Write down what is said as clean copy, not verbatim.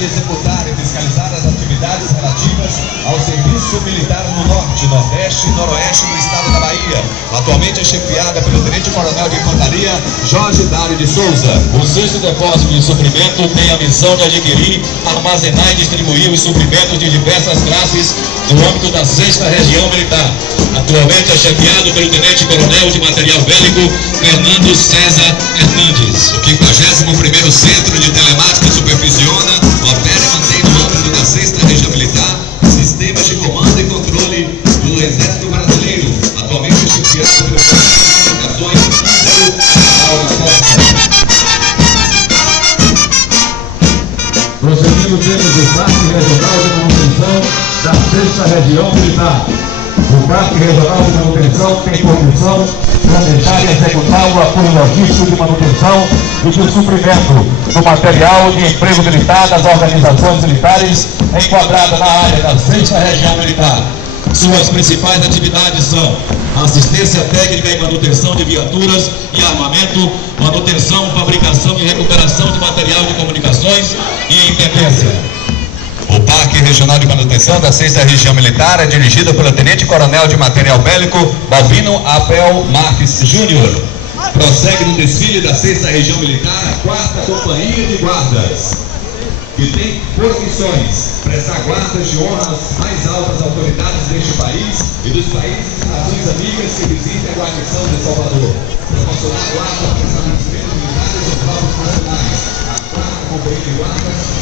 de executar e fiscalizar as atividades relativas ao serviço militar no Norte, Nordeste e Noroeste do Estado da Bahia. Atualmente é chefiada pelo Tenente Coronel de Infantaria, Jorge Dário de Souza. O 6º Depósito de Suprimento tem a missão de adquirir, armazenar e distribuir os suprimentos de diversas classes no âmbito da 6ª Região Militar. Atualmente é chefiado pelo Tenente Coronel de Material Bélico, Fernando César Hernandes. O 51º Centro de Telemática supervisiona, opera e mantém no âmbito da 6ª Região Militar sistemas de comando e controle do Exército Brasileiro. Atualmente é chefiado pelo Comunicações Álvaro Costa. Prosseguindo, temos o Parque Regional de Manutenção da 6ª Região Militar. O Parque Regional de Manutenção tem por missão planejar e executar o apoio logístico de manutenção e de suprimento do material de emprego militar das organizações militares enquadradas na área da 6ª Região Militar. Suas principais atividades são assistência técnica e manutenção de viaturas e armamento, manutenção, fabricação e recuperação de material de comunicações e intendência. O Parque Regional de Manutenção da 6ª Região Militar é dirigido pelo Tenente Coronel de Material Bélico, Balbino Abel Marques Júnior. Prossegue no desfile da 6ª Região Militar a 4ª Companhia de Guardas, que tem por missões prestar guardas de honra às mais altas autoridades deste país e dos países e nações amigas que visitem a guarnição de Salvador. Proporcionar guarda para estabelecimentos militares ou próprios nacionais. A 4ª Companhia de Guardas